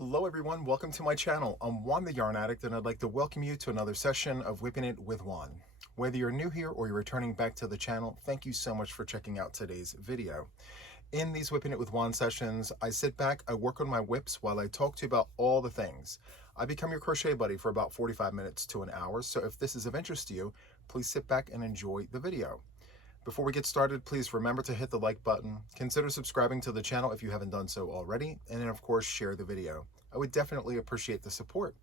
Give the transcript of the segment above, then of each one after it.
Hello everyone, welcome to my channel. I'm Juan the Yarn Addict and I'd like to welcome you to another session of Whipping It with Juan. Whether you're new here or you're returning back to the channel, thank you so much for checking out today's video. In these Whipping It with Juan sessions, I sit back, I work on my whips while I talk to you about all the things. I become your crochet buddy for about 45 minutes to an hour, so if this is of interest to you, please sit back and enjoy the video. Before we get started, please remember to hit the like button, consider subscribing to the channel if you haven't done so already, and then of course share the video. I would definitely appreciate the support.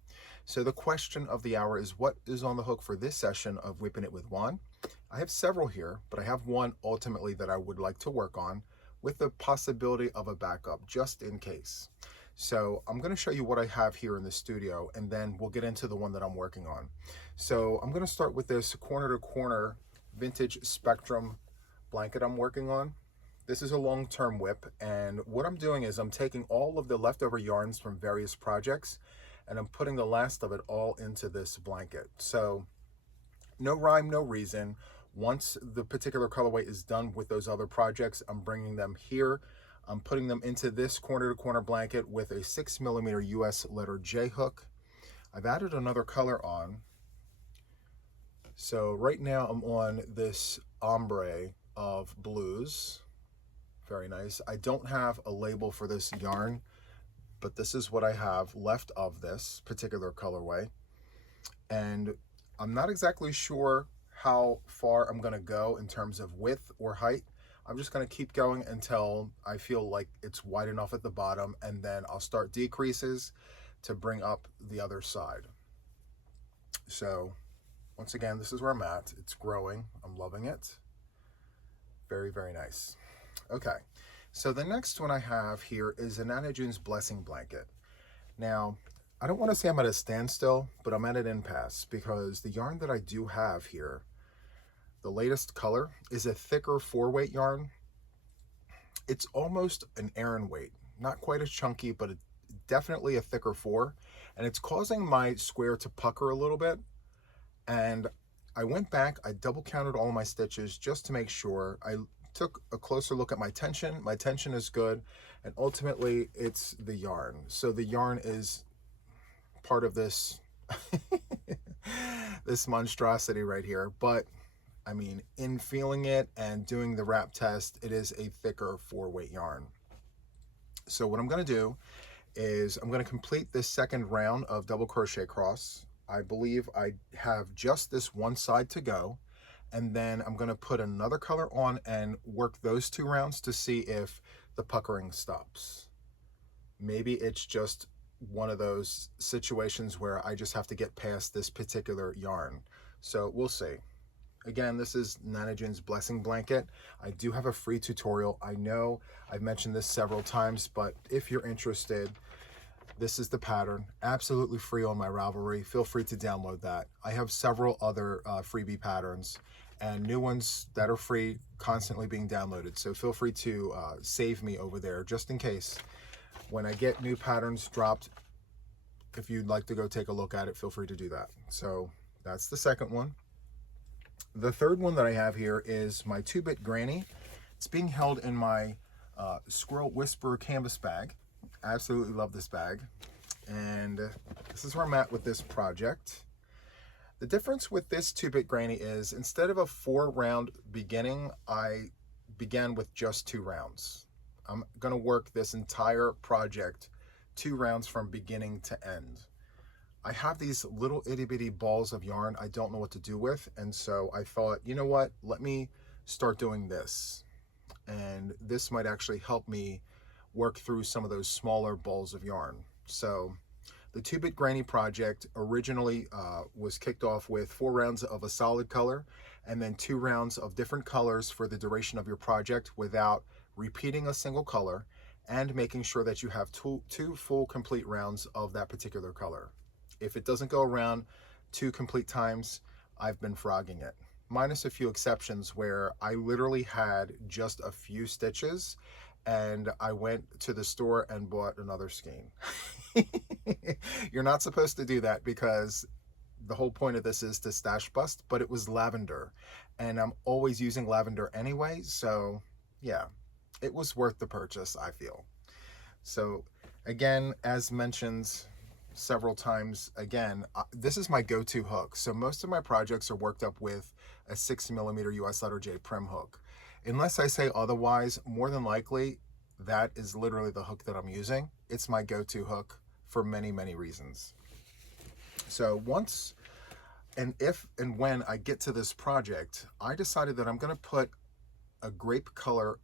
So the question of the hour is, what is on the hook for this session of Whipping It with Juan? I have several here, but I have one ultimately that I would like to work on with the possibility of a backup just in case. So I'm going to show you what I have here in the studio and then we'll get into the one that I'm working on. So I'm going to start with this corner to corner vintage spectrum blanket I'm working on. This is a long-term whip, and what I'm doing is I'm taking all of the leftover yarns from various projects and I'm putting the last of it all into this blanket. So no rhyme, no reason. Once the particular colorway is done with those other projects, I'm bringing them here. I'm putting them into this corner to corner blanket with a 6mm US letter J hook. I've added another color on. So right now I'm on this ombre of blues. Very nice. I don't have a label for this yarn, but this is what I have left of this particular colorway. And I'm not exactly sure how far I'm going to go in terms of width or height. I'm just going to keep going until I feel like it's wide enough at the bottom, and then I'll start decreases to bring up the other side. So once again, this is where I'm at. It's growing. I'm loving it. Very, very nice. Okay, so the next one I have here is a Nanagen's Blessing Blanket. Now, I don't want to say I'm at a standstill, but I'm at an impasse because the yarn that I do have here, the latest color, is a thicker 4-weight yarn. It's almost an Aran weight. Not quite as chunky, but definitely a thicker 4. And it's causing my square to pucker a little bit. And I went back, I double counted all my stitches just to make sure. I took a closer look at my tension. My tension is good, and ultimately it's the yarn. So the yarn is part of this this monstrosity right here. But I mean, in feeling it and doing the wrap test, it is a thicker 4-weight yarn. So what I'm going to do is I'm going to complete this second round of double crochet cross. I believe I have just this one side to go, and then I'm going to put another color on and work those 2 rounds to see if the puckering stops. Maybe it's just one of those situations where I just have to get past this particular yarn. So we'll see. Again, this is Nanagen's Blessing Blanket. I do have a free tutorial. I know I've mentioned this several times, but if you're interested, this is the pattern, absolutely free on my Ravelry. Feel free to download that. I have several other freebie patterns and new ones that are free constantly being downloaded. So feel free to save me over there just in case. When I get new patterns dropped, if you'd like to go take a look at it, feel free to do that. So that's the second one. The third one that I have here is my 2-bit granny. It's being held in my Squirrel Whisperer canvas bag. Absolutely love this bag, and this is where I'm at with this project. The difference with this 2-bit granny is instead of a 4-round beginning, I began with just 2 rounds. I'm going to work this entire project 2 rounds from beginning to end. I have these little itty-bitty balls of yarn I don't know what to do with, and so I thought, you know what, let me start doing this, and this might actually help me work through some of those smaller balls of yarn. So the 2-bit granny project originally was kicked off with 4 rounds of a solid color and then 2 rounds of different colors for the duration of your project without repeating a single color, and making sure that you have two full complete rounds of that particular color. If it doesn't go around 2 complete times, I've been frogging it, minus a few exceptions where I literally had just a few stitches and I went to the store and bought another skein. You're not supposed to do that because the whole point of this is to stash bust, but it was lavender and I'm always using lavender anyway, so yeah, it was worth the purchase, I feel. So Again, as mentioned several times, again, this is my go-to hook. So most of my projects are worked up with a 6mm US letter J prim hook. Unless I say otherwise, more than likely, that is literally the hook that I'm using. It's my go-to hook for many, many reasons. So once and if and when I get to this project, I decided that I'm going to put a grape color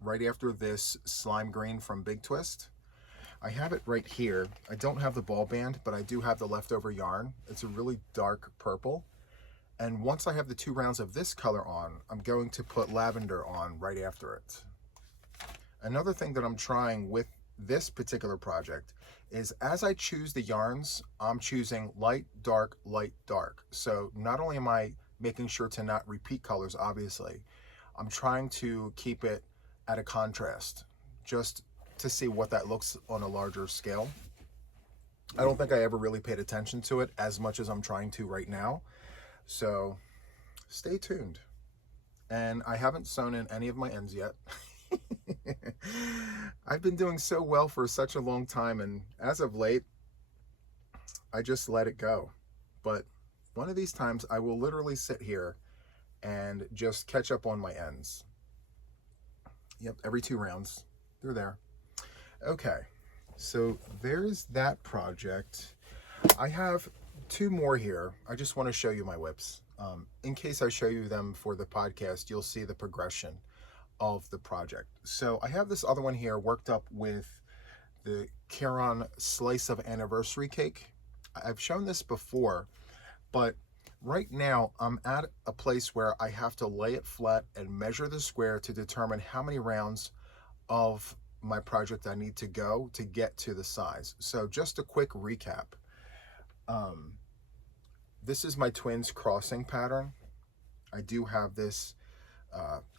right after this slime green from Big Twist. I have it right here. I don't have the ball band, but I do have the leftover yarn. It's a really dark purple. And once I have the 2 rounds of this color on, I'm going to put lavender on right after it. Another thing that I'm trying with this particular project is as I choose the yarns, I'm choosing light, dark, light, dark. So not only am I making sure to not repeat colors, obviously, I'm trying to keep it at a contrast, just to see what that looks on a larger scale. I don't think I ever really paid attention to it as much as I'm trying to right now. So stay tuned. And I haven't sewn in any of my ends yet. I've been doing so well for such a long time, and as of late, I just let it go. But one of these times I will literally sit here and just catch up on my ends. Yep, every 2 rounds, they're there. Okay, so there's that project. I have 2 more here. I just want to show you my WIPs. In case I show you them for the podcast, you'll see the progression of the project. So I have this other one here worked up with the Caron Slice of Anniversary Cake. I've shown this before, but right now I'm at a place where I have to lay it flat and measure the square to determine how many rounds of my project I need to go to get to the size. So just a quick recap. This is my twins crossing pattern. I do have this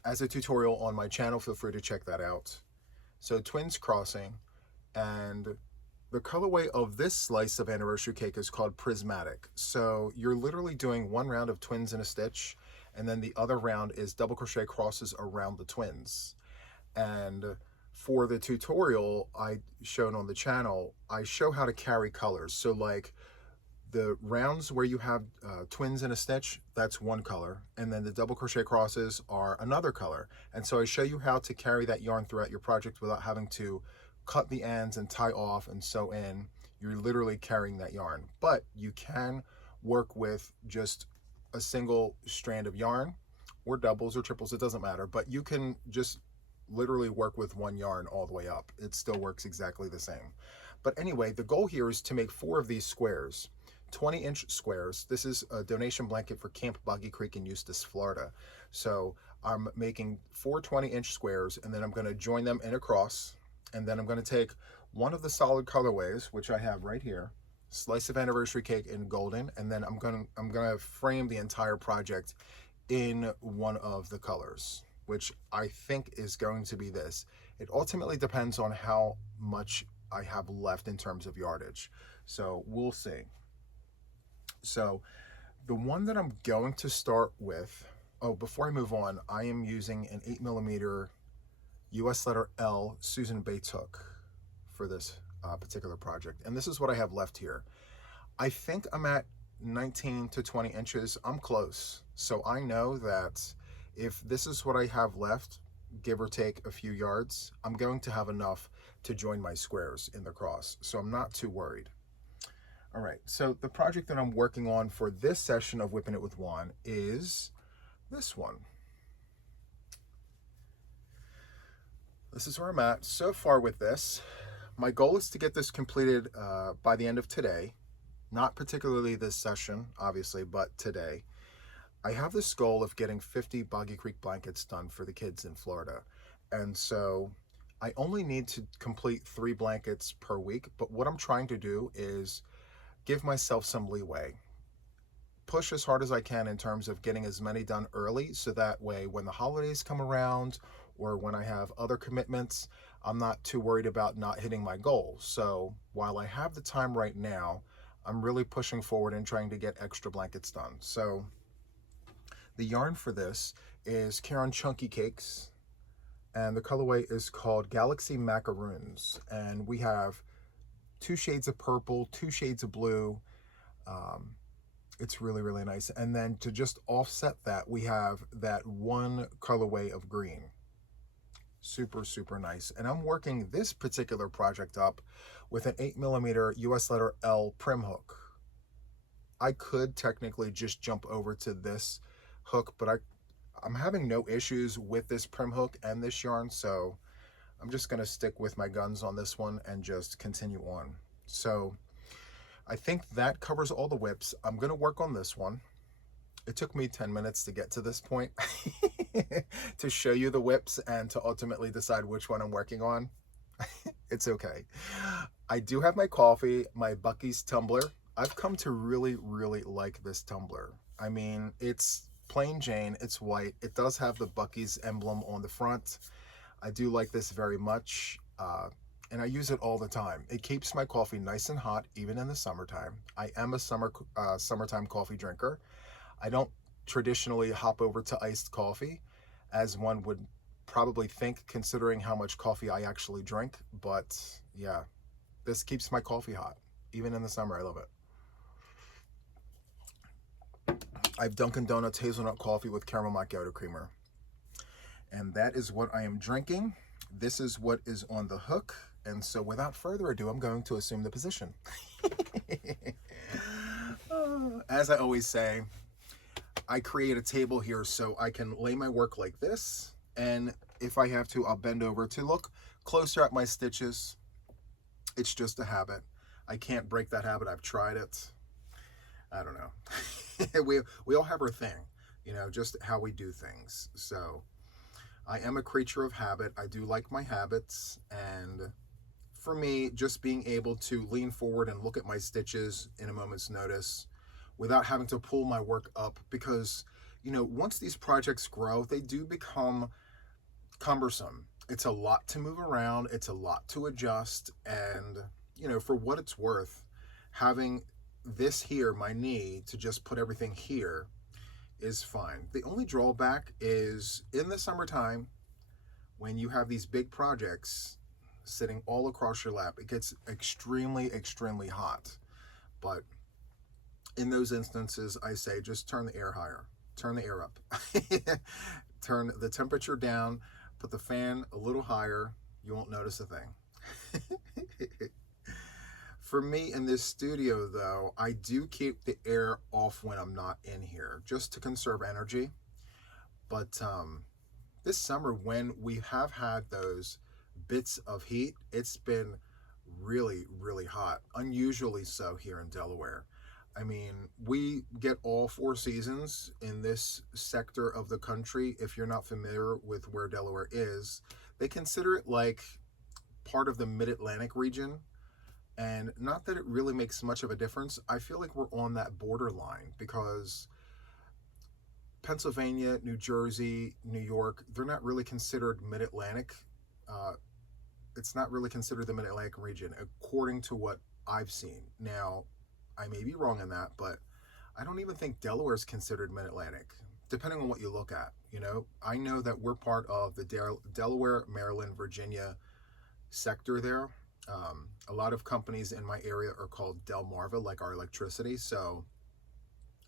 as a tutorial on my channel. Feel free to check that out. So twins crossing, and the colorway of this slice of anniversary cake is called prismatic. So you're literally doing 1 round of twins in a stitch, and then the other round is double crochet crosses around the twins. And for the tutorial I shown on the channel, I show how to carry colors. So like the rounds where you have twins in a stitch, that's 1 color, and then the double crochet crosses are another color. And so I show you how to carry that yarn throughout your project without having to cut the ends and tie off and sew in. You're literally carrying that yarn. But you can work with just a single strand of yarn, or doubles or triples, it doesn't matter, but you can just literally work with 1 yarn all the way up. It still works exactly the same. But anyway, the goal here is to make 4 of these squares, 20-inch squares. This is a donation blanket for Camp Boggy Creek in Eustis, Florida. So I'm making 4 20-inch squares, and then I'm going to join them in a cross, and then I'm going to take one of the solid colorways, which I have right here, Slice of Anniversary Cake in golden, and then I'm going to frame the entire project in one of the colors, which I think is going to be this. It ultimately depends on how much I have left in terms of yardage. So we'll see. So the one that I'm going to start with, oh, before I move on, I am using an 8mm US letter L Susan Bates hook for this particular project. And this is what I have left here. I think I'm at 19 to 20 inches. I'm close. So I know that if this is what I have left, give or take a few yards, I'm going to have enough to join my squares in the cross. So I'm not too worried. All right, so the project that I'm working on for this session of Whipping It with Juan is this one. This is where I'm at so far with this. My goal is to get this completed by the end of today. Not particularly this session, obviously, but today. I have this goal of getting 50 Boggy Creek blankets done for the kids in Florida. And so I only need to complete 3 blankets per week, but what I'm trying to do is give myself some leeway. Push as hard as I can in terms of getting as many done early, so that way when the holidays come around or when I have other commitments, I'm not too worried about not hitting my goal. So while I have the time right now, I'm really pushing forward and trying to get extra blankets done. So the yarn for this is Caron Chunky Cakes, and the colorway is called Galaxy Macaroons. And we have 2 shades of purple, 2 shades of blue. It's really, really nice. And then to just offset that, we have that one colorway of green. Super, super nice. And I'm working this particular project up with an 8mm US letter L prim hook. I could technically just jump over to this hook, but I'm having no issues with this prim hook and this yarn, so I'm just going to stick with my guns on this one and just continue on. So I think that covers all the WIPs. I'm going to work on this one. It took me 10 minutes to get to this point to show you the WIPs and to ultimately decide which one I'm working on. It's okay. I do have my coffee, my Buc-ee's tumbler. I've come to really, really like this tumbler. I mean, it's plain Jane, it's white. It does have the Buc-ee's emblem on the front. I do like this very much, and I use it all the time. It keeps my coffee nice and hot, even in the summertime. I am a summertime coffee drinker. I don't traditionally hop over to iced coffee, as one would probably think, considering how much coffee I actually drink. But yeah, this keeps my coffee hot, even in the summer. I love it. I have Dunkin' Donuts hazelnut coffee with caramel macchiato creamer. And that is what I am drinking. This is what is on the hook. And so without further ado, I'm going to assume the position. As I always say, I create a table here so I can lay my work like this. And if I have to, I'll bend over to look closer at my stitches. It's just a habit. I can't break that habit. I've tried it. I don't know. we all have our thing, you know, just how we do things. So I am a creature of habit. I do like my habits. And for me, just being able to lean forward and look at my stitches in a moment's notice without having to pull my work up, because, you know, once these projects grow, they do become cumbersome. It's a lot to move around. It's a lot to adjust. And, you know, for what it's worth, having this here, my knee, to just put everything here is fine. The only drawback is in the summertime, when you have these big projects sitting all across your lap, it gets extremely, extremely hot. But in those instances, I say just turn the air higher, turn the air up, turn the temperature down, put the fan a little higher. You won't notice a thing. For me in this studio, though, I do keep the air off when I'm not in here, just to conserve energy. But this summer, when we have had those bits of heat, it's been really, really hot, unusually so here in Delaware. I mean, we get all 4 seasons in this sector of the country. If you're not familiar with where Delaware is, they consider it like part of the Mid-Atlantic region. And not that it really makes much of a difference. I feel like we're on that borderline, because Pennsylvania, New Jersey, New York, they're not really considered Mid-Atlantic. It's not really considered the Mid-Atlantic region, according to what I've seen. Now, I may be wrong on that, but I don't even think Delaware is considered Mid-Atlantic, depending on what you look at. You know, I know that we're part of the Delaware, Maryland, Virginia sector there. A lot of companies in my area are called Delmarva, like our electricity, so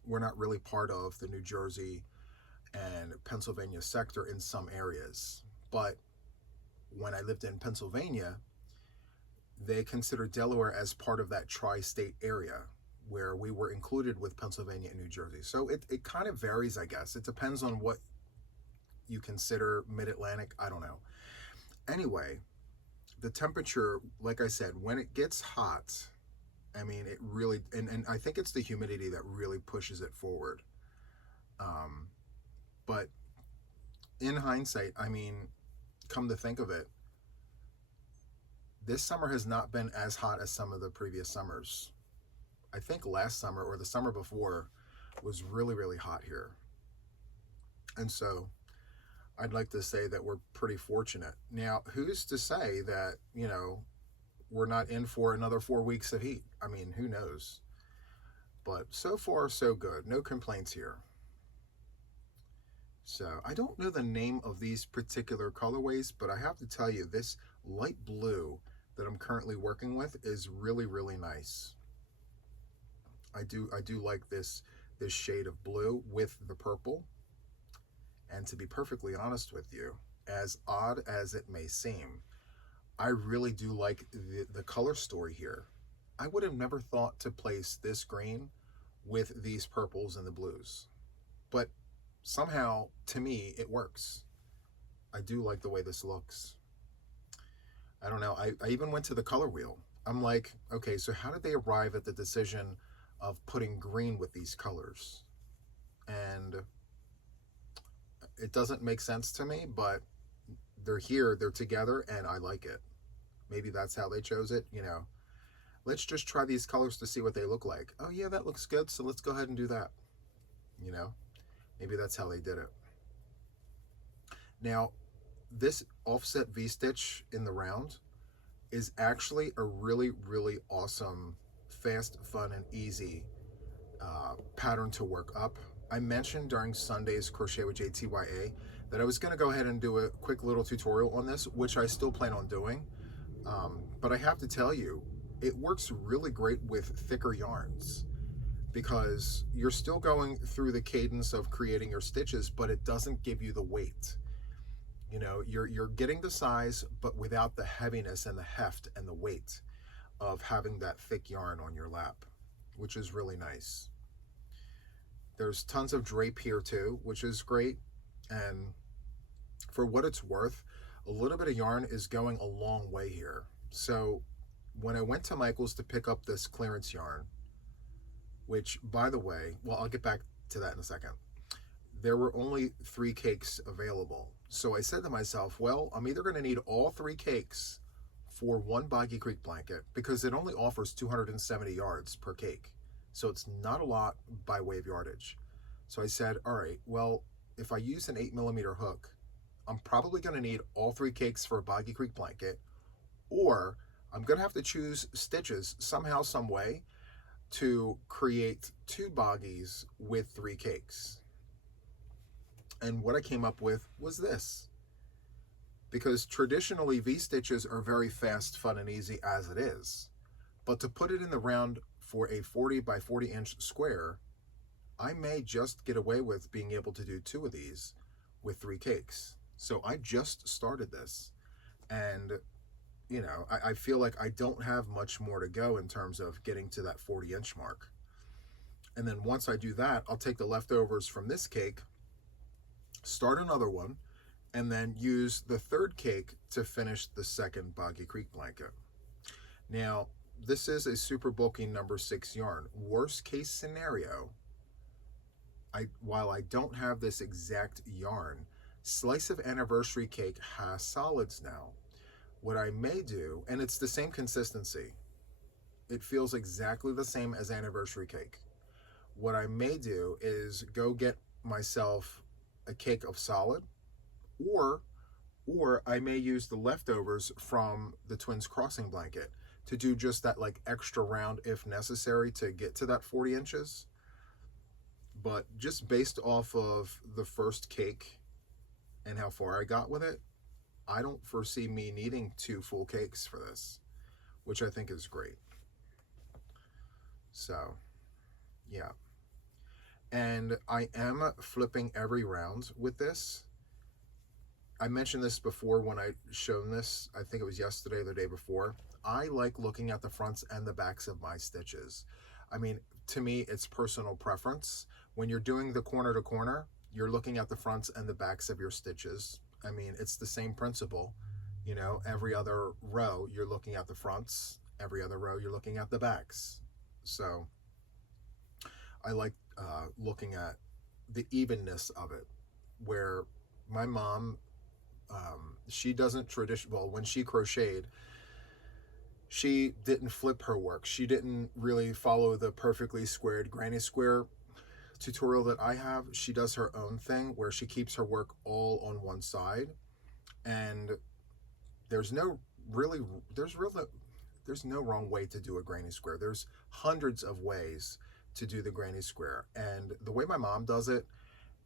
we're not really part of the New Jersey and Pennsylvania sector in some areas. But when I lived in Pennsylvania, they considered Delaware as part of that tri-state area, where we were included with Pennsylvania and New Jersey. So it kind of varies, I guess. It depends on what you consider Mid-Atlantic. I don't know. Anyway, the temperature, like I said, when it gets hot, I mean, it really, and I think it's the humidity that really pushes it forward. But in hindsight, I mean, come to think of it, this summer has not been as hot as some of the previous summers. I think last summer or the summer before was really, really hot here. And so I'd like to say that we're pretty fortunate. Now, who's to say that, you know, we're not in for another 4 weeks of heat? I mean, who knows? But so far, so good. No complaints here. So I don't know the name of these particular colorways, but I have to tell you, this light blue that I'm currently working with is really, really nice. I do like this shade of blue with the purple. And to be perfectly honest with you, as odd as it may seem, I really do like the color story here. I would have never thought to place this green with these purples and the blues. But somehow, to me, it works. I do like the way this looks. I don't know. I even went to the color wheel. I'm like, okay, so how did they arrive at the decision of putting green with these colors? And it doesn't make sense to me, but they're here, they're together, and I like it. Maybe that's how they chose it, you know. Let's just try these colors to see what they look like. Oh yeah, that looks good, so let's go ahead and do that. You know, maybe that's how they did it. Now, this offset V-stitch in the round is actually a really, really awesome, fast, fun, and easy pattern to work up. I mentioned during Sunday's Crochet with JTYA that I was going to go ahead and do a quick little tutorial on this, which I still plan on doing. But I have to tell you, it works really great with thicker yarns because you're still going through the cadence of creating your stitches, but it doesn't give you the weight. You know, you're getting the size, but without the heaviness and the heft and the weight of having that thick yarn on your lap, which is really nice. There's tons of drape here too, which is great. And for what it's worth, a little bit of yarn is going a long way here. So when I went to Michael's to pick up this clearance yarn, which by the way, well, I'll get back to that in a second. There were only 3 cakes available. So I said to myself, well, I'm either going to need all 3 cakes for 1 Boggy Creek blanket because it only offers 270 yards per cake. So it's not a lot by way of yardage. So I said, all right, well, if I use an 8mm hook, I'm probably going to need all 3 cakes for a Boggy Creek blanket, or I'm going to have to choose stitches somehow, some way to create 2 boggies with 3 cakes. And what I came up with was this. Because traditionally V-stitches are very fast, fun, and easy as it is. But to put it in the round for a 40 by 40 inch square, I may just get away with being able to do 2 of these with 3 cakes. So I just started this, and you know, I feel like I don't have much more to go in terms of getting to that 40 inch mark. And then once I do that, I'll take the leftovers from this cake, start another one, and then use the 3rd cake to finish the 2nd Boggy Creek blanket. Now, this is a super bulky number 6 yarn. Worst case scenario, while I don't have this exact yarn, Slice of Anniversary Cake has solids now. What I may do, and it's the same consistency, it feels exactly the same as Anniversary Cake. What I may do is go get myself a cake of solid, or I may use the leftovers from the Twins Crossing blanket to do just that like extra round if necessary to get to that 40 inches. But just based off of the first cake and how far I got with it, I don't foresee me needing 2 full cakes for this, which I think is great. So, yeah. And I am flipping every round with this. I mentioned this before when I shown this, I think it was yesterday or the day before. I like looking at the fronts and the backs of my stitches. I mean, to me, it's personal preference. When you're doing the corner to corner, you're looking at the fronts and the backs of your stitches. I mean, it's the same principle. You know, every other row, you're looking at the fronts. Every other row, you're looking at the backs. So I like looking at the evenness of it, where my mom, she doesn't well, when she crocheted, she didn't flip her work. She didn't really follow the perfectly squared granny square tutorial that I have. She does her own thing where she keeps her work all on one side, and there's no wrong way to do a granny square. There's hundreds of ways to do the granny square, and the way my mom does it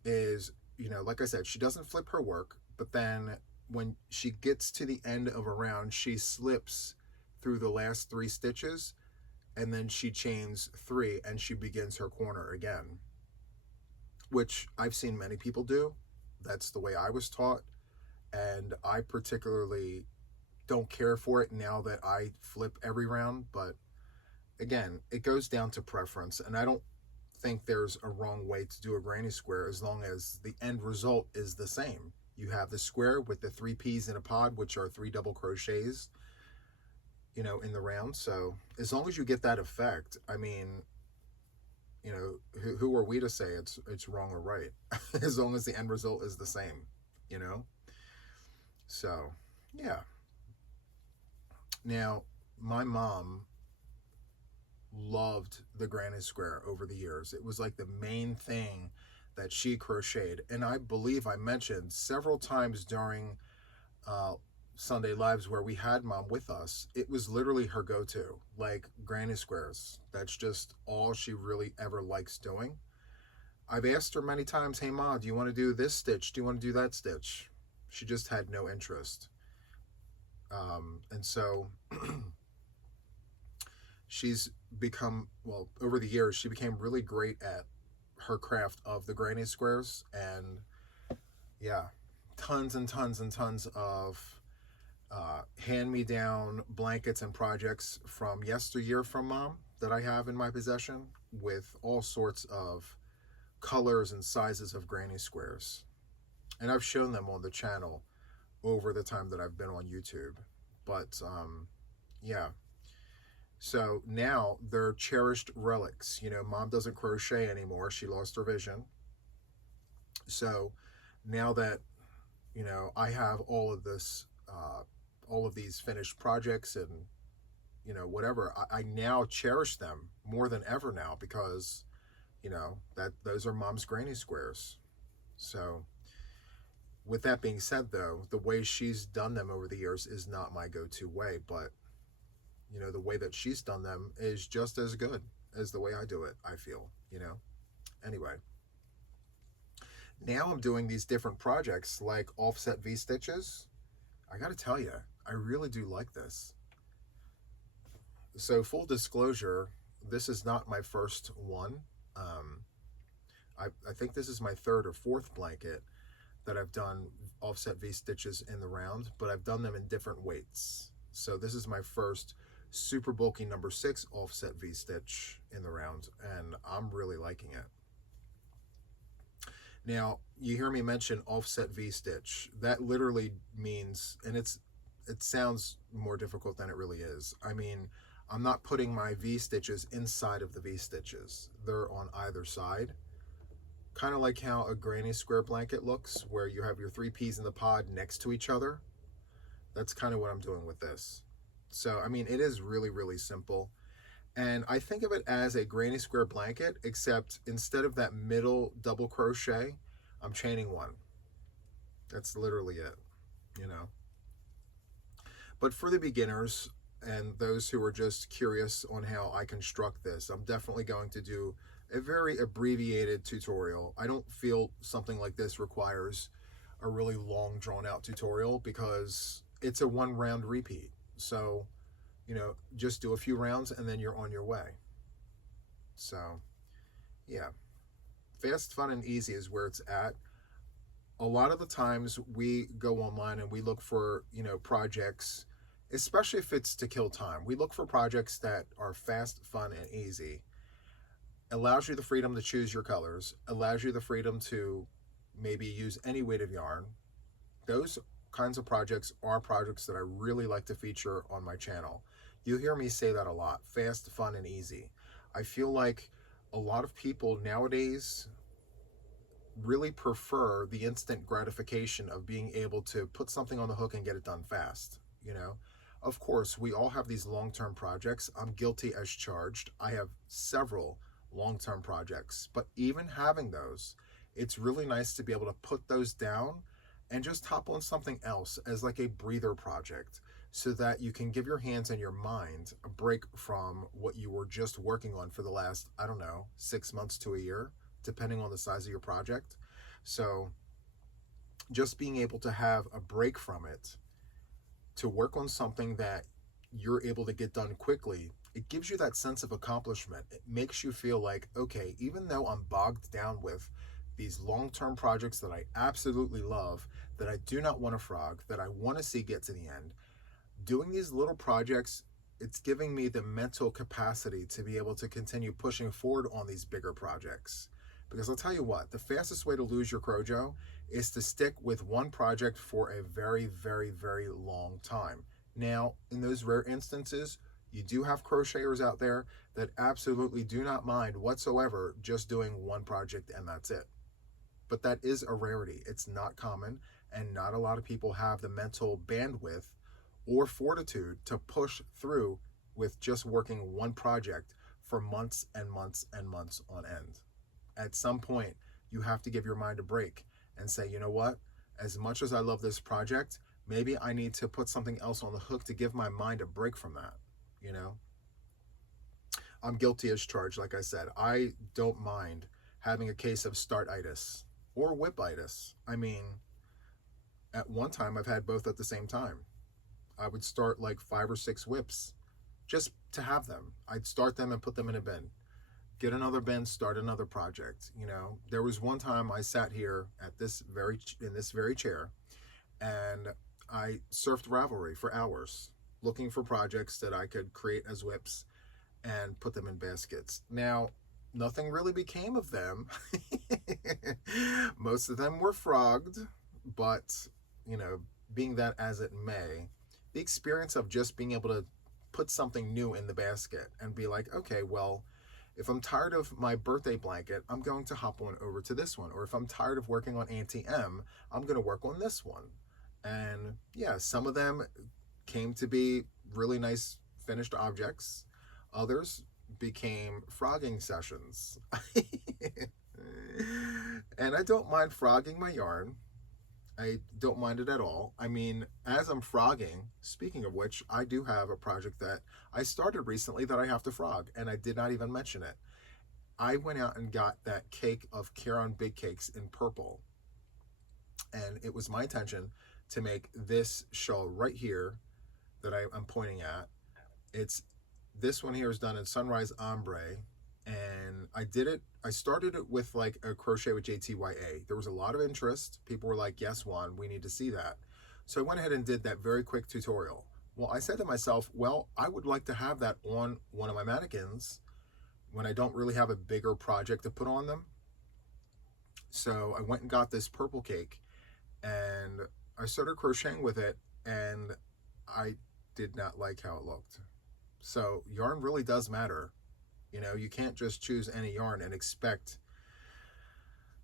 is, you know, like I said, she doesn't flip her work, but then when she gets to the end of a round, she slips through the last 3 stitches, and then she chains 3 and she begins her corner again, which I've seen many people do. That's the way I was taught, and I particularly don't care for it now that I flip every round. But again, it goes down to preference, and I don't think there's a wrong way to do a granny square as long as the end result is the same. You have the square with the 3 peas in a pod, which are 3 double crochets, you know, in the round. So as long as you get that effect, I mean, you know, who are we to say it's wrong or right? As long as the end result is the same, you know. So yeah. Now, my mom loved the granny square over the years. It was like the main thing that she crocheted, and I believe I mentioned several times during Sunday Lives where we had Mom with us, it was literally her go-to, like granny squares. That's just all she really ever likes doing. I've asked her many times, hey Ma, do you want to do this stitch? Do you want to do that stitch? She just had no interest. And so she's become, well, over the years, she became really great at her craft of the granny squares. And yeah, tons and tons and tons of hand-me-down blankets and projects from yesteryear from Mom that I have in my possession with all sorts of colors and sizes of granny squares. And I've shown them on the channel over the time that I've been on YouTube. But yeah, so now they're cherished relics. You know, Mom doesn't crochet anymore. She lost her vision. So now that, you know, I have all of this, all of these finished projects and, you know, whatever, I now cherish them more than ever now because, you know, that those are Mom's granny squares. So with that being said, though, the way she's done them over the years is not my go-to way, but, you know, the way that she's done them is just as good as the way I do it, I feel, you know. Anyway, now I'm doing these different projects like offset V-stitches. I gotta tell you, I really do like this. So full disclosure, this is not my first one. I think this is my 3rd or 4th blanket that I've done offset V-stitches in the round, but I've done them in different weights. So this is my first super bulky number 6 offset V-stitch in the round, and I'm really liking it. Now, you hear me mention offset V-stitch. That literally means, and it sounds more difficult than it really is. I mean, I'm not putting my V-stitches inside of the V-stitches. They're on either side. Kind of like how a granny square blanket looks, where you have your 3 peas in the pod next to each other. That's kind of what I'm doing with this. So, I mean, it is really, really simple. And I think of it as a granny square blanket, except instead of that middle double crochet, I'm chaining 1. That's literally it, you know. But for the beginners and those who are just curious on how I construct this, I'm definitely going to do a very abbreviated tutorial. I don't feel something like this requires a really long drawn out tutorial because it's a 1 round repeat. So, you know, just do a few rounds and then you're on your way. So yeah, fast, fun, and easy is where it's at. A lot of the times we go online and we look for, you know, projects, especially if it's to kill time. We look for projects that are fast, fun, and easy. Allows you the freedom to choose your colors, allows you the freedom to maybe use any weight of yarn. Those kinds of projects are projects that I really like to feature on my channel. You hear me say that a lot, fast, fun, and easy. I feel like a lot of people nowadays really prefer the instant gratification of being able to put something on the hook and get it done fast, you know? Of course, we all have these long-term projects. I'm guilty as charged. I have several long-term projects, but even having those, it's really nice to be able to put those down and just hop on something else as like a breather project so that you can give your hands and your mind a break from what you were just working on for the last, I don't know, 6 months to a year, depending on the size of your project. So just being able to have a break from it to work on something that you're able to get done quickly, it gives you that sense of accomplishment. It makes you feel like, okay, even though I'm bogged down with these long-term projects that I absolutely love, that I do not want to frog, that I want to see get to the end, doing these little projects, it's giving me the mental capacity to be able to continue pushing forward on these bigger projects. Because I'll tell you what, the fastest way to lose your Crojo is to stick with one project for a very, very, very long time. Now, in those rare instances, you do have crocheters out there that absolutely do not mind whatsoever just doing one project and that's it. But that is a rarity. It's not common, and not a lot of people have the mental bandwidth or fortitude to push through with just working one project for months and months and months on end. At some point, you have to give your mind a break and say, you know what? As much as I love this project, maybe I need to put something else on the hook to give my mind a break from that, you know? I'm guilty as charged, like I said. I don't mind having a case of startitis or WIPitis. I mean, at one time, I've had both at the same time. I would start like 5 or 6 WIPs just to have them. I'd start them and put them in a bin. Get another bin, start another project. You know, there was one time I sat here at in this very chair, and I surfed Ravelry for hours, looking for projects that I could create as WIPs and put them in baskets. Now, nothing really became of them. Most of them were frogged, but, you know, being that as it may, the experience of just being able to put something new in the basket and be like, okay, well, if I'm tired of my birthday blanket, I'm going to hop on over to this one. Or if I'm tired of working on Auntie M, I'm going to work on this one. And yeah, some of them came to be really nice finished objects. Others became frogging sessions. And I don't mind frogging my yarn. I don't mind it at all. I mean, as I'm frogging, speaking of which, I do have a project that I started recently that I have to frog, and I did not even mention it. I went out and got that cake of Caron Big Cakes in purple, and it was my intention to make this shawl right here that I'm pointing at. This one here is done in Sunrise Ombre, and I started it with like a crochet with JTYA. There was a lot of interest. People were like, yes, Juan, we need to see that. So I went ahead and did that very quick tutorial. Well, I said to myself, well, I would like to have that on one of my mannequins when I don't really have a bigger project to put on them. So I went and got this purple cake, and I started crocheting with it, and I did not like how it looked. So yarn really does matter. You know, you can't just choose any yarn and expect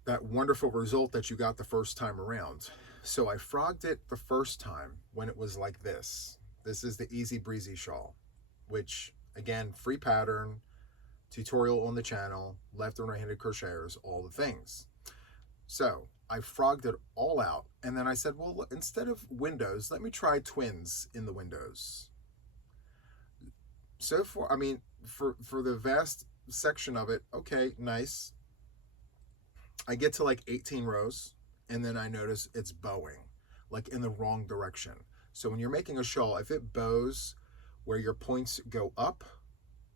that wonderful result that you got the first time around. So I frogged it the first time when it was like this. This is the Easy Breezy shawl, which, again, free pattern, tutorial on the channel, left and right-handed crocheters, all the things. So I frogged it all out, and then I said, well, instead of windows, let me try twins in the windows. So far, I mean, for the vast section of it, okay, nice. I get to like 18 rows, and then I notice it's bowing, like in the wrong direction. So when you're making a shawl, if it bows where your points go up,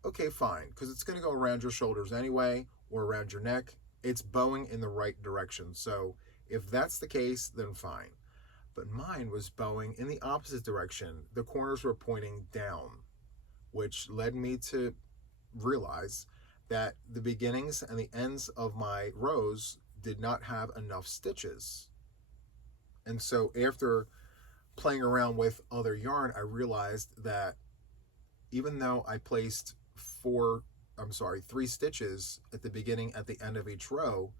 okay, fine, because it's going to go around your shoulders anyway, or around your neck. It's bowing in the right direction. So if that's the case, then fine. But mine was bowing in the opposite direction. The corners were pointing down, which led me to realize that the beginnings and the ends of my rows did not have enough stitches. And so after playing around with other yarn, I realized that even though I placed 3 stitches at the beginning, at the end of each row,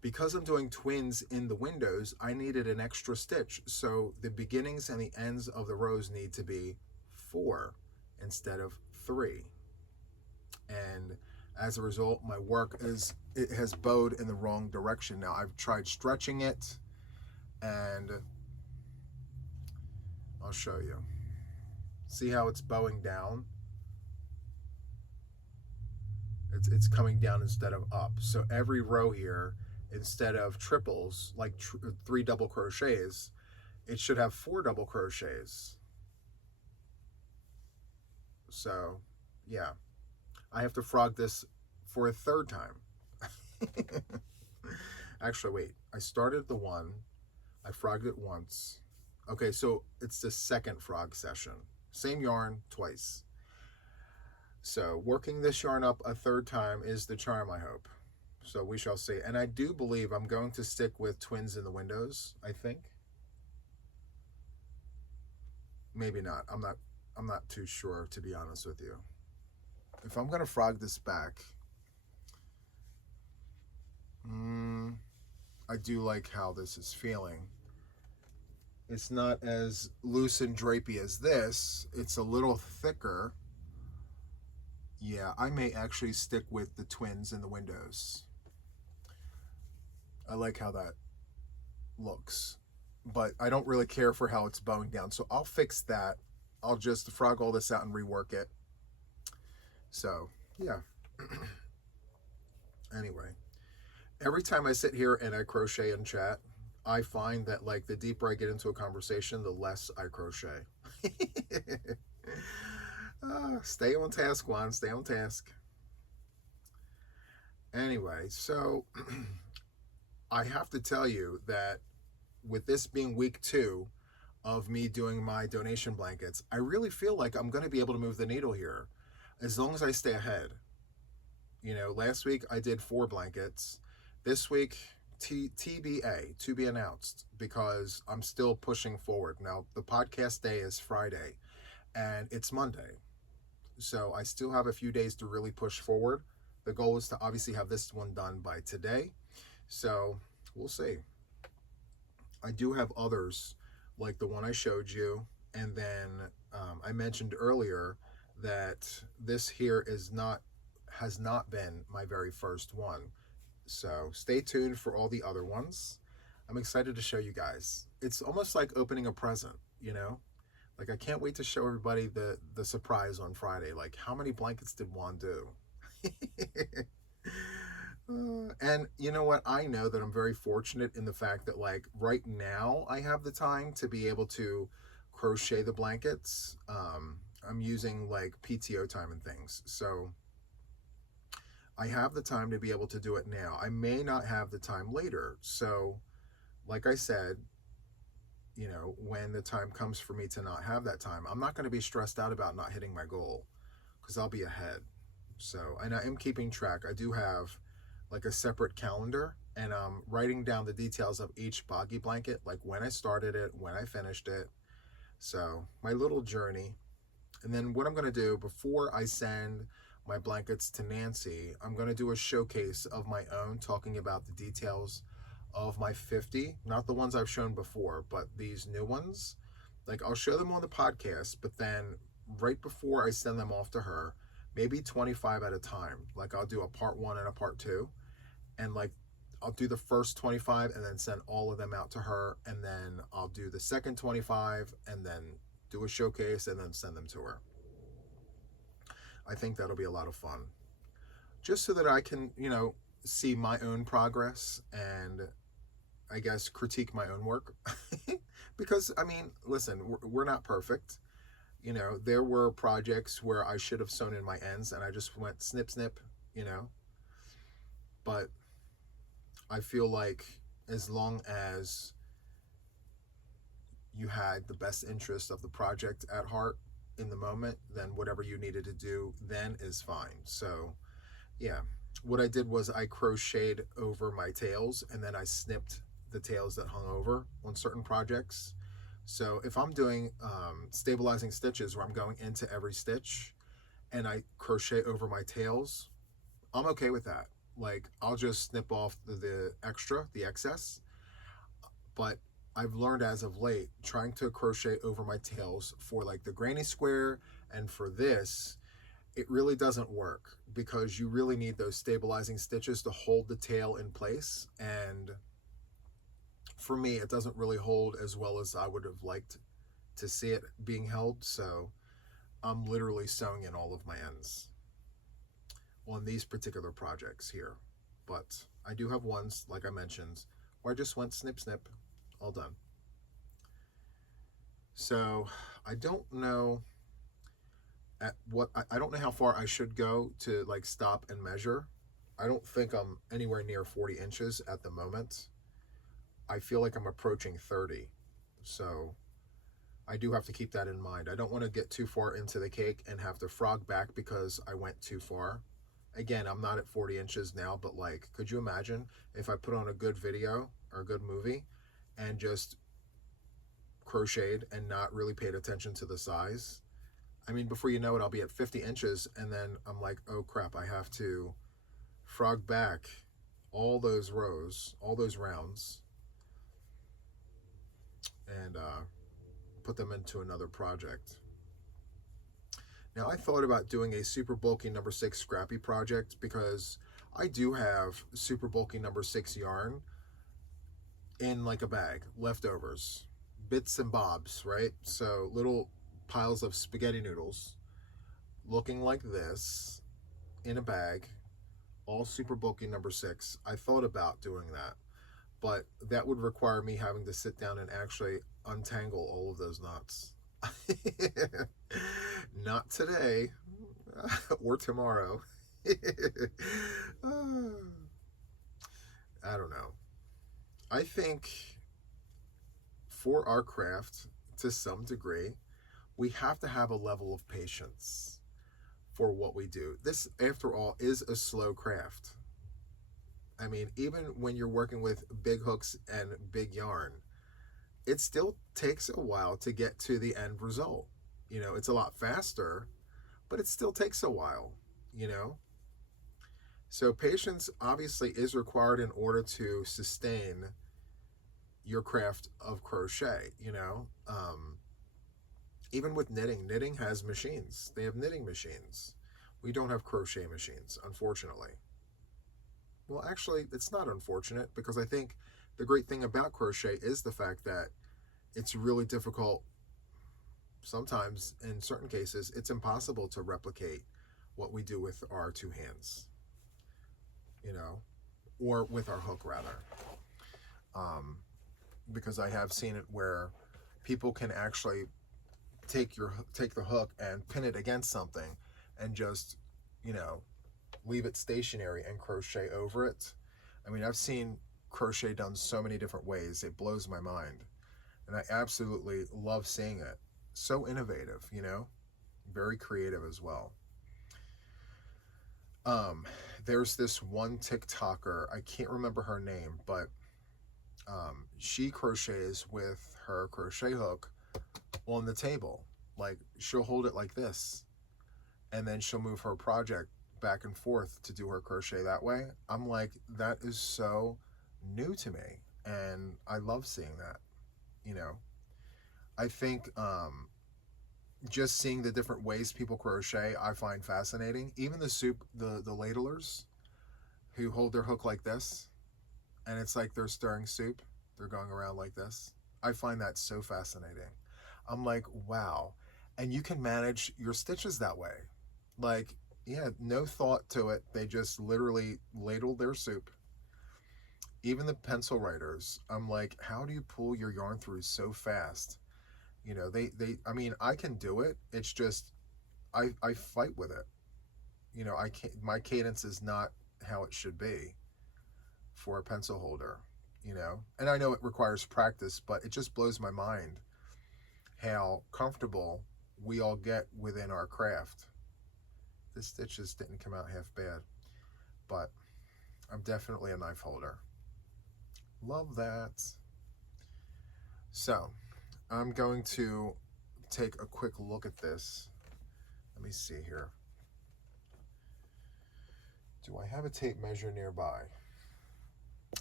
because I'm doing twins in the windows, I needed an extra stitch. So the beginnings and the ends of the rows need to be 4 instead of 3. And as a result, my work has bowed in the wrong direction. Now I've tried stretching it, and I'll show you. See how it's bowing down? It's coming down instead of up. So every row here, instead of triples, like 3 double crochets, it should have 4 double crochets. So yeah, I have to frog this for a third time. Actually, wait, I started the one, I frogged it once. Okay, so it's the second frog session. Same yarn twice. So working this yarn up a third time is the charm, I hope. So we shall see. And I do believe I'm going to stick with twins in the windows, I think. Maybe not. I'm not too sure, to be honest with you. If I'm going to frog this back, I do like how this is feeling. It's not as loose and drapey as this. It's a little thicker. Yeah, I may actually stick with the twins in the windows. I like how that looks, but I don't really care for how it's bowing down. So I'll fix that. I'll just frog all this out and rework it. So yeah. Anyway, every time I sit here and I crochet and chat, I find that like the deeper I get into a conversation, the less I crochet. Stay on task, Juan. Stay on task. Anyway, so I have to tell you that with this being week 2 of me doing my donation blankets, I really feel like I'm going to be able to move the needle here as long as I stay ahead. You know, last week I did 4 blankets. This week, TBA, to be announced, because I'm still pushing forward. Now, the podcast day is Friday, and it's Monday. So I still have a few days to really push forward. The goal is to obviously have this one done by today. So we'll see. I do have others, like the one I showed you, and then I mentioned earlier that this here has not been my very first one. So stay tuned for all the other ones. I'm excited to show you guys. It's almost like opening a present, you know? Like I can't wait to show everybody the surprise on Friday. Like how many blankets did Juan do? And you know what? I know that I'm very fortunate in the fact that like right now I have the time to be able to crochet the blankets. I'm using like PTO time and things. So I have the time to be able to do it now. I may not have the time later. So like I said, you know, when the time comes for me to not have that time, I'm not going to be stressed out about not hitting my goal because I'll be ahead. So, and I am keeping track. I do have like a separate calendar and I'm writing down the details of each boggy blanket, like when I started it, when I finished it. So my little journey. And then what I'm going to do before I send my blankets to Nancy, I'm going to do a showcase of my own, talking about the details of my 50, not the ones I've shown before, but these new ones. Like I'll show them on the podcast, but then right before I send them off to her, maybe 25 at a time. Like I'll do a part 1 and a part 2, and like I'll do the first 25 and then send all of them out to her, and then I'll do the second 25 and then do a showcase and then send them to her. I think that'll be a lot of fun, just so that I can, you know, see my own progress and I guess critique my own work. Because I mean, listen, we're not perfect. You know, there were projects where I should have sewn in my ends and I just went snip snip, you know. But I feel like as long as you had the best interest of the project at heart in the moment, then whatever you needed to do then is fine. So yeah, what I did was I crocheted over my tails and then I snipped the tails that hung over on certain projects. So if I'm doing stabilizing stitches where I'm going into every stitch and I crochet over my tails, I'm okay with that. Like I'll just snip off the excess. But I've learned as of late, trying to crochet over my tails for like the granny square and for this, it really doesn't work because you really need those stabilizing stitches to hold the tail in place. And for me, it doesn't really hold as well as I would have liked to see it being held. So I'm literally sewing in all of my ends on these particular projects here. But I do have ones, like I mentioned, where I just went snip, snip, all done. So I don't know at what, I don't know how far I should go to like stop and measure. I don't think I'm anywhere near 40 inches at the moment. I feel like I'm approaching 30. So I do have to keep that in mind. I don't want to get too far into the cake and have to frog back because I went too far. Again, I'm not at 40 inches now, but like, could you imagine if I put on a good video or a good movie and just crocheted and not really paid attention to the size? I mean, before you know it, I'll be at 50 inches and then I'm like, oh crap, I have to frog back all those rows, all those rounds, and put them into another project. Now, I thought about doing a super bulky number 6 scrappy project because I do have super bulky number 6 yarn in like a bag, leftovers, bits and bobs, right? So little piles of spaghetti noodles looking like this in a bag, all super bulky number 6. I thought about doing that, but that would require me having to sit down and actually untangle all of those knots. Not today or tomorrow. I don't know. I think for our craft, to some degree, we have to have a level of patience for what we do. This, after all, is a slow craft. I mean, even when you're working with big hooks and big yarn, it still takes a while to get to the end result. You know, it's a lot faster, but it still takes a while, you know? So patience obviously is required in order to sustain your craft of crochet, you know? Even with knitting, knitting has machines. They have knitting machines. We don't have crochet machines, unfortunately. Well, actually, it's not unfortunate because I think the great thing about crochet is the fact that it's really difficult. Sometimes, in certain cases, it's impossible to replicate what we do with our 2 hands, you know, or with our hook, rather. Because I have seen it where people can actually take the hook and pin it against something and just, you know, leave it stationary and crochet over it. I mean, I've seen crochet done so many different ways. It blows my mind. And I absolutely love seeing it. So innovative, you know, very creative as well. There's this one TikToker, I can't remember her name, but she crochets with her crochet hook on the table. Like, she'll hold it like this, and then she'll move her project back and forth to do her crochet that way. I'm like, that is so new to me, and I love seeing that, you know. I think just seeing the different ways people crochet, I find fascinating. Even the ladlers who hold their hook like this, and it's like they're stirring soup. They're going around like this. I find that so fascinating. I'm like, wow. And you can manage your stitches that way. Like, yeah, no thought to it. They just literally ladle their soup. Even the pencil writers, I'm like, how do you pull your yarn through so fast? You know, I mean, I can do it. It's just, I fight with it. You know, I can't, my cadence is not how it should be for a pencil holder, you know? And I know it requires practice, but it just blows my mind how comfortable we all get within our craft. The stitches didn't come out half bad, but I'm definitely a knife holder. Love that. So I'm going to take a quick look at this. Let me see here. Do I have a tape measure nearby?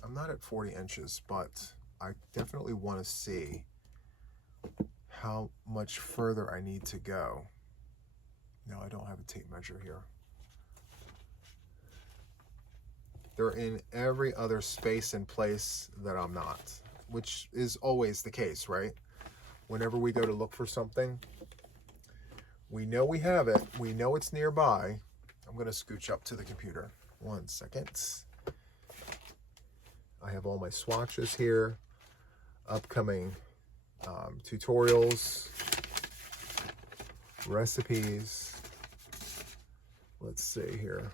I'm not at 40 inches, but I definitely want to see how much further I need to go. No, I don't have a tape measure here. They're in every other space and place that I'm not, which is always the case, right? Whenever we go to look for something, we know we have it, we know it's nearby. I'm going to scooch up to the computer. 1 second. I have all my swatches here, upcoming tutorials, recipes. let's see here.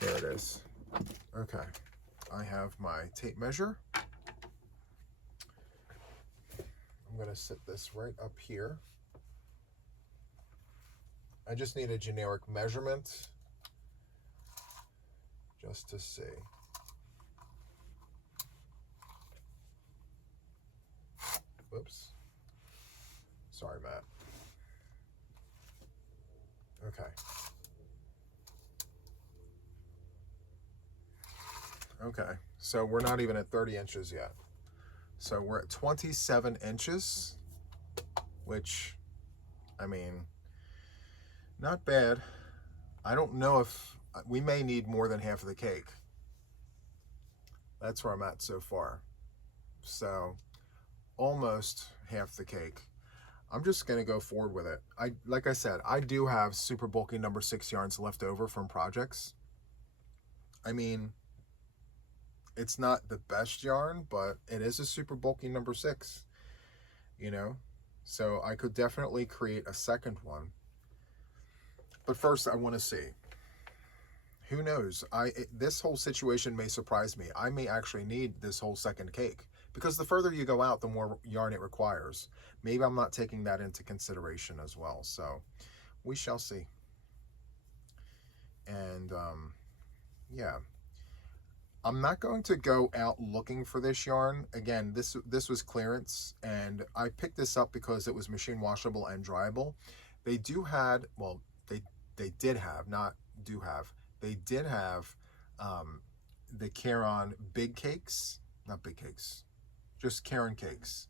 There it is. Okay, I have my tape measure. I'm going to sit this right up here. I just need a generic measurement just to see. Whoops. Sorry, Matt. Okay. Okay, so we're not even at 30 inches yet. So we're at 27 inches, which, I mean, not bad. I don't know if we may need more than half of the cake. That's where I'm at so far. So almost half the cake. I'm just going to go forward with it. Like I said, I do have super bulky number 6 yarns left over from projects. I mean, it's not the best yarn, but it is a super bulky number 6, you know? So I could definitely create a second one. But first, I want to see. Who knows? This whole situation may surprise me. I may actually need this whole second cake, because the further you go out, the more yarn it requires. Maybe I'm not taking that into consideration as well. So we shall see. And yeah, I'm not going to go out looking for this yarn. Again, this was clearance, and I picked this up because it was machine washable and dryable. They do had, well, they did have, not do have, they did have the Caron big cakes, not big cakes, just Caron cakes.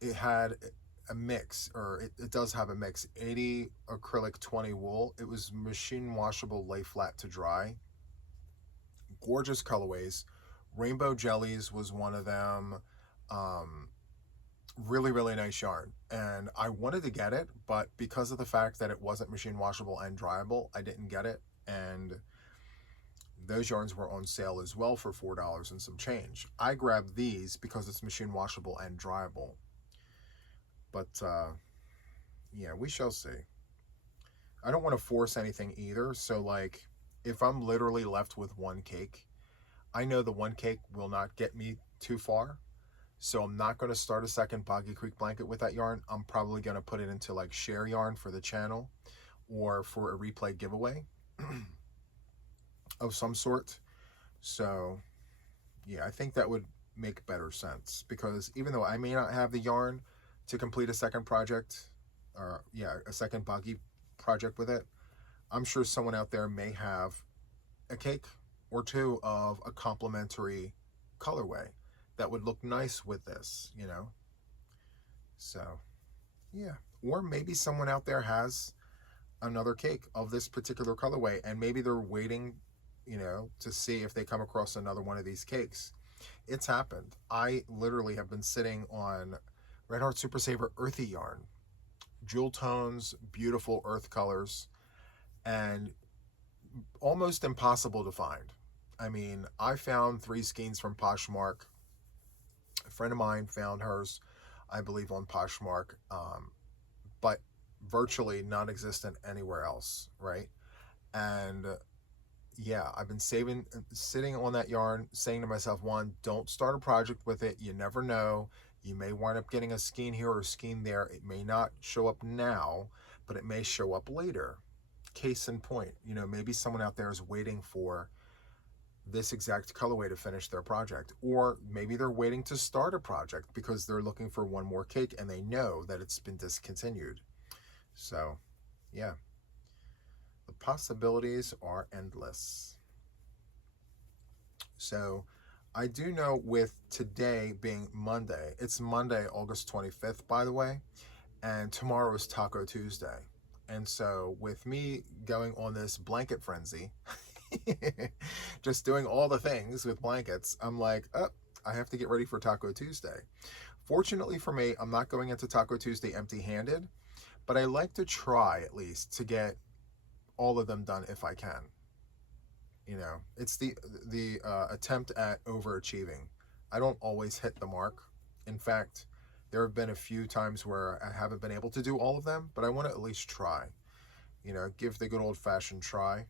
It had a mix, or it does have a mix, 80 acrylic, 20 wool. It was machine washable, lay flat to dry. Gorgeous colorways. Rainbow Jellies was one of them. Really, really nice yarn. And I wanted to get it, but because of the fact that it wasn't machine washable and dryable, I didn't get it. And those yarns were on sale as well for $4 and some change. I grabbed these because it's machine washable and dryable. But yeah, we shall see. I don't want to force anything either. So like, if I'm literally left with one cake, I know the one cake will not get me too far. So I'm not going to start a second Boggy Creek blanket with that yarn. I'm probably going to put it into like share yarn for the channel, or for a replay giveaway of some sort. So yeah, I think that would make better sense, because even though I may not have the yarn to complete a second project, or yeah, a second Boggy project with it, I'm sure someone out there may have a cake or two of a complementary colorway that would look nice with this, you know? So yeah, or maybe someone out there has another cake of this particular colorway, and maybe they're waiting, you know, to see if they come across another one of these cakes. It's happened. I literally have been sitting on Red Heart Super Saver earthy yarn, jewel tones, beautiful earth colors, and almost impossible to find. I mean, I found 3 skeins from Poshmark. A friend of mine found hers, I believe, on Poshmark, but virtually non-existent anywhere else, right? And yeah, I've been sitting on that yarn, saying to myself, Juan, don't start a project with it. You never know. You may wind up getting a skein here or a skein there. It may not show up now, but it may show up later. Case in point, you know, maybe someone out there is waiting for this exact colorway to finish their project, or maybe they're waiting to start a project because they're looking for one more cake and they know that it's been discontinued. So yeah, the possibilities are endless. So I do know, with today being Monday, it's Monday, August 25th, by the way, and tomorrow is Taco Tuesday. And so with me going on this blanket frenzy, just doing all the things with blankets, I'm like, oh, I have to get ready for Taco Tuesday. Fortunately for me, I'm not going into Taco Tuesday empty-handed, but I like to try at least to get all of them done if I can. You know, it's the attempt at overachieving. I don't always hit the mark. In fact, There have been a few times where I haven't been able to do all of them, but I want to at least try. You know, give the good old-fashioned try.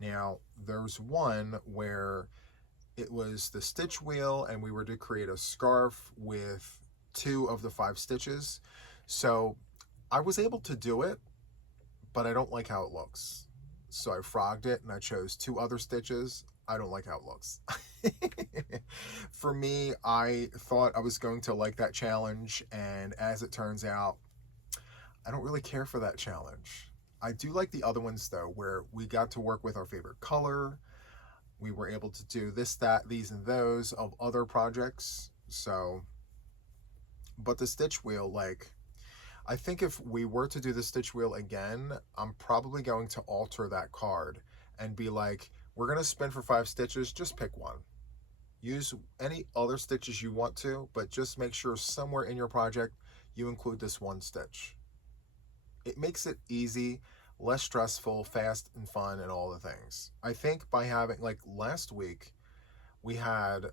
Now, there's one where it was the stitch wheel, and we were to create a scarf with 2 of the 5 stitches. So I was able to do it, but I don't like how it looks. So I frogged it and I chose 2 other stitches. I don't like how it looks. For me, I thought I was going to like that challenge, and as it turns out, I don't really care for that challenge. I do like the other ones though, where we got to work with our favorite color. We were able to do this, that, these, and those of other projects. So, but the stitch wheel, like, I think if we were to do the stitch wheel again, I'm probably going to alter that card and be like, we're going to spin for 5 stitches, just pick one. Use any other stitches you want to, but just make sure somewhere in your project you include this one stitch. It makes it easy, less stressful, fast and fun, and all the things. I think by having, like last week, we had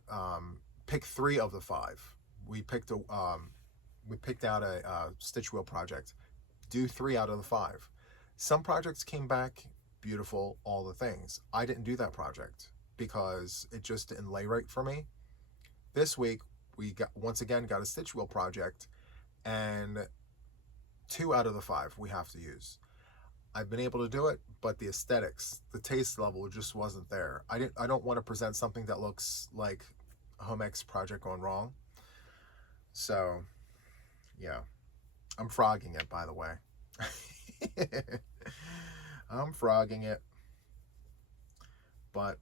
pick 3 of the 5. We picked out a stitch wheel project. Do 3 out of the 5. Some projects came back beautiful, all the things. I didn't do that project because it just didn't lay right for me. This week we once again got a stitch wheel project, and 2 out of the 5 we have to use. I've been able to do it, but the aesthetics, the taste level just wasn't there. I don't want to present something that looks like a home ec project gone wrong. So yeah, I'm frogging it, by the way. I'm frogging it, but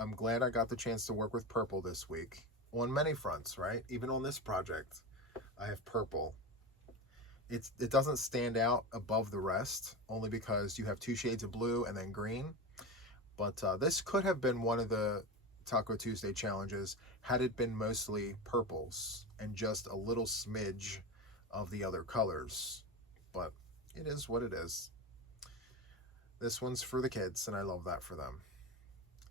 I'm glad I got the chance to work with purple this week on many fronts, right? Even on this project, I have purple. It doesn't stand out above the rest, only because you have 2 shades of blue and then green. But this could have been one of the Taco Tuesday challenges had it been mostly purples and just a little smidge of the other colors. But it is what it is. This one's for the kids, and I love that for them.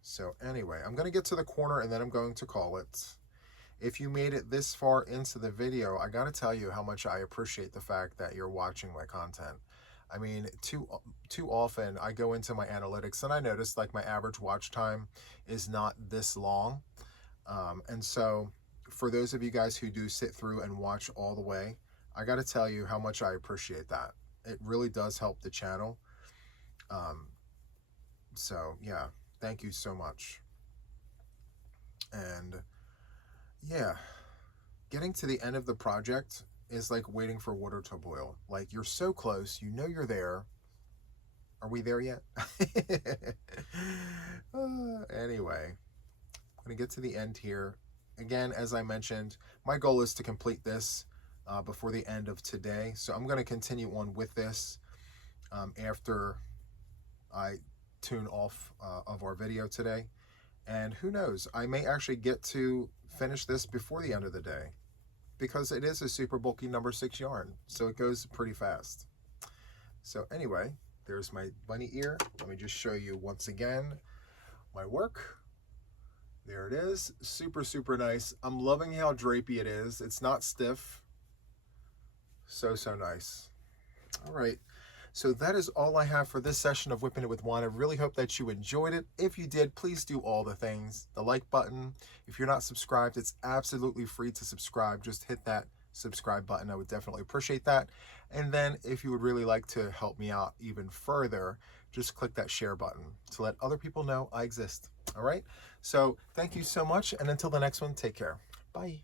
So anyway, I'm going to get to the corner and then I'm going to call it. If you made it this far into the video, I got to tell you how much I appreciate the fact that you're watching my content. I mean, too often I go into my analytics and I notice like my average watch time is not this long. And so for those of you guys who do sit through and watch all the way, I got to tell you how much I appreciate that. It really does help the channel. So yeah, thank you so much. And yeah, getting to the end of the project is like waiting for water to boil. Like, you're so close, you know you're there. Are we there yet? Anyway, I'm gonna get to the end here. Again, as I mentioned, my goal is to complete this before the end of today. So I'm gonna continue on with this after I tune off of our video today. And who knows, I may actually get to finish this before the end of the day, because it is a super bulky number 6 yarn, so it goes pretty fast. So anyway, there's my bunny ear. Let me just show you once again my work. There it is. Super, super nice. I'm loving how drapey it is. It's not stiff. So, so nice. All right. So that is all I have for this session of Whipping It with Juan. I really hope that you enjoyed it. If you did, please do all the things. The like button. If you're not subscribed, it's absolutely free to subscribe. Just hit that subscribe button. I would definitely appreciate that. And then if you would really like to help me out even further, just click that share button to let other people know I exist. All right? So thank you so much. And until the next one, take care. Bye.